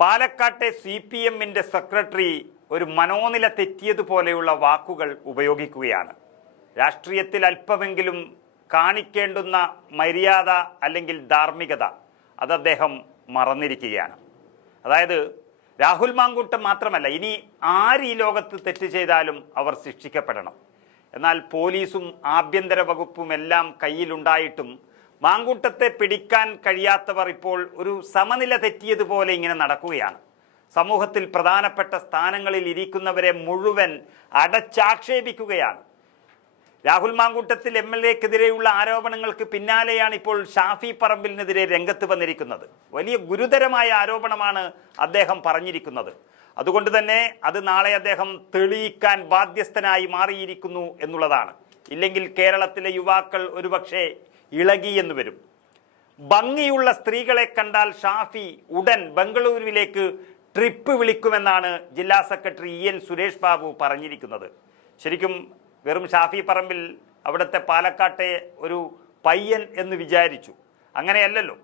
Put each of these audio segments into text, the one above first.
പാലക്കാട്ടെ CPMന്റെ സെക്രട്ടറി ഒരു മനോനില തെറ്റിയതുപോലെയുള്ള വാക്കുകൾ ഉപയോഗിക്കുകയാണ്. രാഷ്ട്രീയത്തിൽ അല്പമെങ്കിലും കാണിക്കേണ്ടുന്ന മര്യാദ അല്ലെങ്കിൽ ധാർമ്മികത അത് അദ്ദേഹം മറന്നിരിക്കുകയാണ്. അതായത് രാഹുൽ മാങ്കൂട്ടം മാത്രമല്ല, ഇനി ആര് ഈ ലോകത്ത് തെറ്റ് ചെയ്താലും അവർ ശിക്ഷിക്കപ്പെടണം. എന്നാൽ പോലീസും ആഭ്യന്തര വകുപ്പും എല്ലാം കയ്യിലുണ്ടായിട്ടും മാങ്കൂട്ടത്തെ പിടിക്കാൻ കഴിയാത്തവർ ഇപ്പോൾ ഒരു സമനില തെറ്റിയതുപോലെ ഇങ്ങനെ നടക്കുകയാണ്. സമൂഹത്തിൽ പ്രധാനപ്പെട്ട സ്ഥാനങ്ങളിൽ ഇരിക്കുന്നവരെ മുഴുവൻ അടച്ചാക്ഷേപിക്കുകയാണ്. രാഹുൽ മാങ്കൂട്ടത്തിൽ MLAക്കെതിരെയുള്ള ആരോപണങ്ങൾക്ക് പിന്നാലെയാണ് ഇപ്പോൾ ഷാഫി പറമ്പിലിനെതിരെ രംഗത്ത് വന്നിരിക്കുന്നത്. വലിയ ഗുരുതരമായ ആരോപണമാണ് അദ്ദേഹം പറഞ്ഞിരിക്കുന്നത്. അതുകൊണ്ട് തന്നെ അത് നാളെ അദ്ദേഹം തെളിയിക്കാൻ ബാധ്യസ്ഥനായി മാറിയിരിക്കുന്നു എന്നുള്ളതാണ്. ഇല്ലെങ്കിൽ കേരളത്തിലെ യുവാക്കൾ ഒരുപക്ഷെ ഇളകി എന്ന് വരും. ഭംഗിയുള്ള സ്ത്രീകളെ കണ്ടാൽ ഷാഫി ഉടൻ ബംഗളൂരുവിലേക്ക് ട്രിപ്പ് വിളിക്കുമെന്നാണ് ജില്ലാ സെക്രട്ടറി EN സുരേഷ് ബാബു പറഞ്ഞിരിക്കുന്നത്. ശരിക്കും വെറും ഷാഫി പറമ്പിൽ അവിടുത്തെ പാലക്കാട്ടെ ഒരു പയ്യൻ എന്ന് വിചാരിച്ചു. അങ്ങനെയല്ലല്ലോ.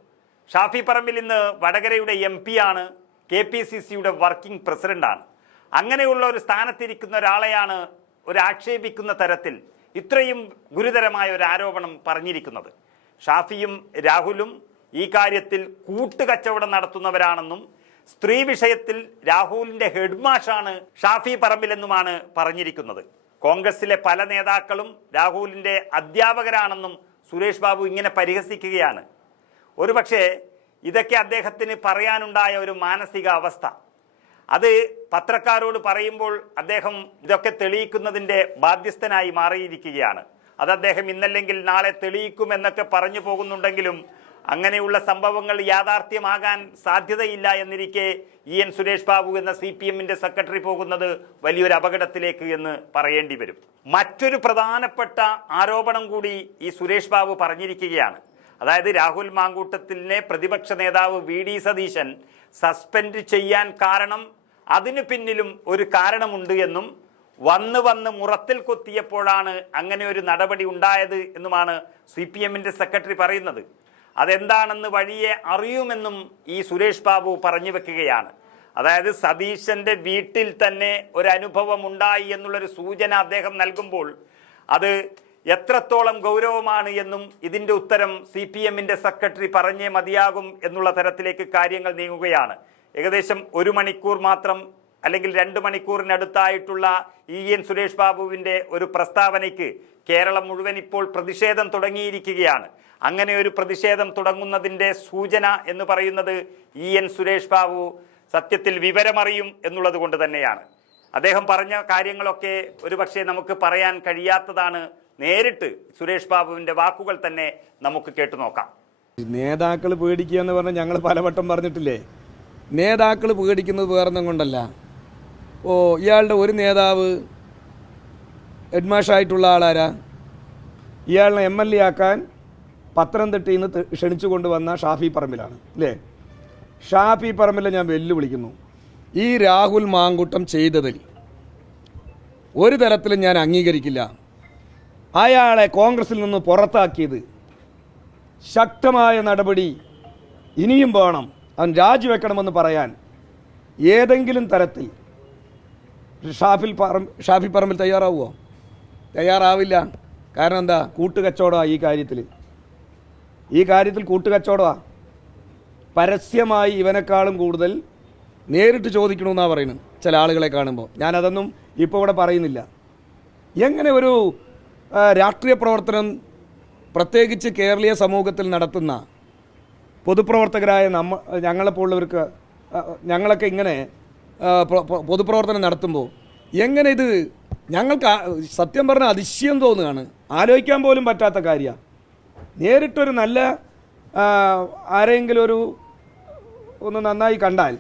ഷാഫി പറമ്പിൽ ഇന്ന് വടകരയുടെ MP ആണ്, KPCCയുടെ വർക്കിംഗ് പ്രസിഡന്റാണ്. അങ്ങനെയുള്ള ഒരു സ്ഥാനത്തിരിക്കുന്ന ഒരാളെയാണ് ആക്ഷേപിക്കുന്ന തരത്തിൽ ഇത്രയും ഗുരുതരമായ ഒരു ആരോപണം പറഞ്ഞിരിക്കുന്നത്. ഷാഫിയും രാഹുലും ഈ കാര്യത്തിൽ കൂട്ടുകച്ചവടം നടത്തുന്നവരാണെന്നും സ്ത്രീ വിഷയത്തിൽ രാഹുലിന്റെ ഹെഡ്മാഷാണ് ഷാഫി പറമ്പിലെന്നുമാണ് പറഞ്ഞിരിക്കുന്നത്. കോൺഗ്രസിലെ പല നേതാക്കളും രാഹുലിന്റെ അധ്യാപകരാണെന്നും സുരേഷ് ബാബു ഇങ്ങനെ പരിഹസിക്കുകയാണ്. ഒരുപക്ഷെ ഇതൊക്കെ അദ്ദേഹത്തിന് പറയാനുണ്ടായ ഒരു മാനസിക അവസ്ഥ. അത് പത്രക്കാരോട് പറയുമ്പോൾ അദ്ദേഹം ഇതൊക്കെ തെളിയിക്കുന്നതിൻ്റെ ബാധ്യസ്ഥനായി മാറിയിരിക്കുകയാണ്. അത് അദ്ദേഹം ഇന്നല്ലെങ്കിൽ നാളെ തെളിയിക്കുമെന്നൊക്കെ പറഞ്ഞു പോകുന്നുണ്ടെങ്കിലും അങ്ങനെയുള്ള സംഭവങ്ങൾ യാഥാർത്ഥ്യമാകാൻ സാധ്യതയില്ല എന്നിരിക്കെ EN സുരേഷ് ബാബു എന്ന CPMന്റെ സെക്രട്ടറി പോകുന്നത് വലിയൊരു അപകടത്തിലേക്ക് എന്ന് പറയേണ്ടി വരും. മറ്റൊരു പ്രധാനപ്പെട്ട ആരോപണം കൂടി ഈ സുരേഷ് ബാബു പറഞ്ഞിരിക്കുകയാണ്. അതായത് രാഹുൽ മാങ്കൂട്ടത്തിനെ പ്രതിപക്ഷ നേതാവ് VD സതീശൻ സസ്പെൻഡ് ചെയ്യാൻ കാരണം അതിനു പിന്നിലും ഒരു കാരണമുണ്ട് എന്നും വന്ന് മുറത്തിൽ കൊത്തിയപ്പോഴാണ് അങ്ങനെ ഒരു നടപടി ഉണ്ടായത് എന്നുമാണ് CPMന്റെ സെക്രട്ടറി പറയുന്നത്. അതെന്താണെന്ന് വഴിയെ അറിയുമെന്നും ഈ സുരേഷ് ബാബു പറഞ്ഞു വെക്കുകയാണ്. അതായത് സതീശന്റെ വീട്ടിൽ തന്നെ ഒരു അനുഭവം ഉണ്ടായി എന്നുള്ളൊരു സൂചന അദ്ദേഹം നൽകുമ്പോൾ അത് എത്രത്തോളം ഗൗരവമാണ് എന്നും ഇതിൻ്റെ ഉത്തരം CPMന്റെ സെക്രട്ടറി പറഞ്ഞേ മതിയാകും എന്നുള്ള തരത്തിലേക്ക് കാര്യങ്ങൾ നീങ്ങുകയാണ്. ഏകദേശം 1 മണിക്കൂർ മാത്രം അല്ലെങ്കിൽ 2 മണിക്കൂറിനടുത്തായിട്ടുള്ള EN സുരേഷ് ബാബുവിൻ്റെ ഒരു പ്രസ്താവനയ്ക്ക് കേരളം മുഴുവൻ ഇപ്പോൾ പ്രതിഷേധം തുടങ്ങിയിരിക്കുകയാണ്. അങ്ങനെ ഒരു പ്രതിഷേധം തുടങ്ങുന്നതിൻ്റെ സൂചന എന്ന് പറയുന്നത് EN സുരേഷ് ബാബു സത്യത്തിൽ വിവരമറിയും എന്നുള്ളത് കൊണ്ട് തന്നെയാണ്. അദ്ദേഹം പറഞ്ഞ കാര്യങ്ങളൊക്കെ ഒരുപക്ഷെ നമുക്ക് പറയാൻ കഴിയാത്തതാണ്. നേരിട്ട് സുരേഷ് ബാബുവിൻ്റെ വാക്കുകൾ തന്നെ നമുക്ക് കേട്ടു നോക്കാം. നേതാക്കൾ പേടിക്കുക എന്ന് പറഞ്ഞാൽ ഞങ്ങൾ പലവട്ടം പറഞ്ഞിട്ടില്ലേ. നേതാക്കൾ പേടിക്കുന്നത് വേറൊന്നും കൊണ്ടല്ല. ഇയാളുടെ ഒരു നേതാവ് ഹെഡ്മാഷായിട്ടുള്ള ആളാരാ? ഇയാളിനെ MLA ആക്കാൻ പത്തനംതിട്ടയിൽ നിന്ന് ക്ഷണിച്ചു കൊണ്ടുവന്ന ഷാഫി പറമ്പിലാണ് അല്ലേ? ഷാഫി പറമ്പിലെ ഞാൻ വെല്ലുവിളിക്കുന്നു. ഈ രാഹുൽ മാങ്കൂട്ടം ചെയ്തതിൽ ഒരു തരത്തിലും ഞാൻ അംഗീകരിക്കില്ല. അയാളെ കോൺഗ്രസിൽ നിന്ന് പുറത്താക്കിയത് ശക്തമായ നടപടി ഇനിയും വേണം. അവൻ രാജിവെക്കണമെന്ന് പറയാൻ ഏതെങ്കിലും തരത്തിൽ ഷാഫി പറമ്പിൽ തയ്യാറാവുമോ? തയ്യാറാവില്ല. കാരണം എന്താ? കൂട്ടുകച്ചവടമാണ് ഈ കാര്യത്തിൽ കൂട്ടുകച്ചവടമാണ്. പരസ്യമായി ഇവനെക്കാളും കൂടുതൽ നേരിട്ട് ചോദിക്കണമെന്നാണ് പറയുന്നത് ചില ആളുകളെ കാണുമ്പോൾ. ഞാനതൊന്നും ഇപ്പോൾ ഇവിടെ പറയുന്നില്ല. എങ്ങനെ ഒരു രാഷ്ട്രീയ പ്രവർത്തനം പ്രത്യേകിച്ച് കേരളീയ സമൂഹത്തിൽ നടത്തുന്ന പൊതുപ്രവർത്തകരായ ഞങ്ങളെപ്പോലുള്ളവർക്ക് ഞങ്ങളൊക്കെ ഇങ്ങനെ പൊതുപ്രവർത്തനം നടത്തുമ്പോൾ എങ്ങനെ ഇത് ഞങ്ങൾക്ക് സത്യം പറഞ്ഞാൽ അതിശയം തോന്നുകയാണ്. ആലോചിക്കാൻ പോലും പറ്റാത്ത കാര്യമാണ്. നേരിട്ടൊരു നല്ല ആരെങ്കിലും ഒന്ന് നന്നായി കണ്ടാൽ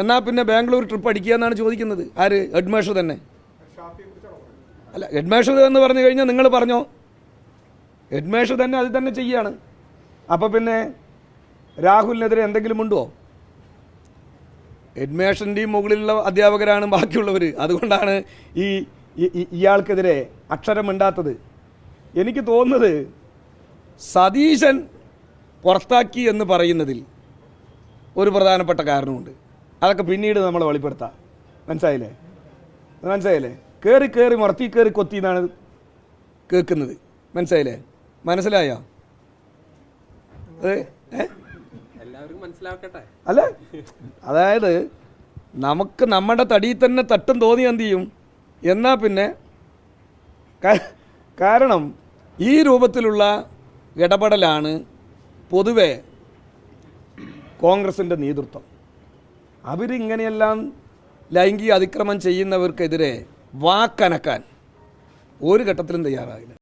എന്നാൽ പിന്നെ ബാംഗ്ലൂർ ട്രിപ്പ് അടിക്കുക എന്നാണ് ചോദിക്കുന്നത്. ആര്? ഹെഡ്മാഷർ തന്നെ. അല്ല, ഹെഡ്മാഷർ എന്ന് പറഞ്ഞു കഴിഞ്ഞാൽ നിങ്ങൾ പറഞ്ഞോ, ഹെഡ്മാഷർ തന്നെ അത് തന്നെ ചെയ്യാണ്. അപ്പോൾ പിന്നെ രാഹുലിനെതിരെ എന്തെങ്കിലും ഉണ്ടോ? ഹെഡ്മാഷറിൻ്റെയും മുകളിലുള്ള അധ്യാപകരാണ് ബാക്കിയുള്ളവർ. അതുകൊണ്ടാണ് ഇയാൾക്കെതിരെ അക്ഷരമിണ്ടാത്തത്. എനിക്ക് തോന്നുന്നത് സതീശൻ പുറത്താക്കി എന്ന് പറയുന്നതിൽ ഒരു പ്രധാനപ്പെട്ട കാരണമുണ്ട്. അതൊക്കെ പിന്നീട് നമ്മൾ വെളിപ്പെടുത്താം. മനസ്സിലായില്ലേ? കയറി മുറത്തി കയറി കൊത്തി എന്നാണ് കേൾക്കുന്നത്. മനസ്സിലായോ? അല്ല, അതായത് നമുക്ക് നമ്മുടെ തടിയിൽ തന്നെ തട്ടും തോന്നി എന്ത് ചെയ്യും എന്നാൽ പിന്നെ കാരണം ഈ രൂപത്തിലുള്ള ഇടപെടലാണ് പൊതുവെ കോൺഗ്രസിൻ്റെ നേതൃത്വം. അവരിങ്ങനെയെല്ലാം ലൈംഗിക അതിക്രമം ചെയ്യുന്നവർക്കെതിരെ വാക്കനക്കാൻ ഒരു ഘട്ടത്തിലും തയ്യാറാകില്ല.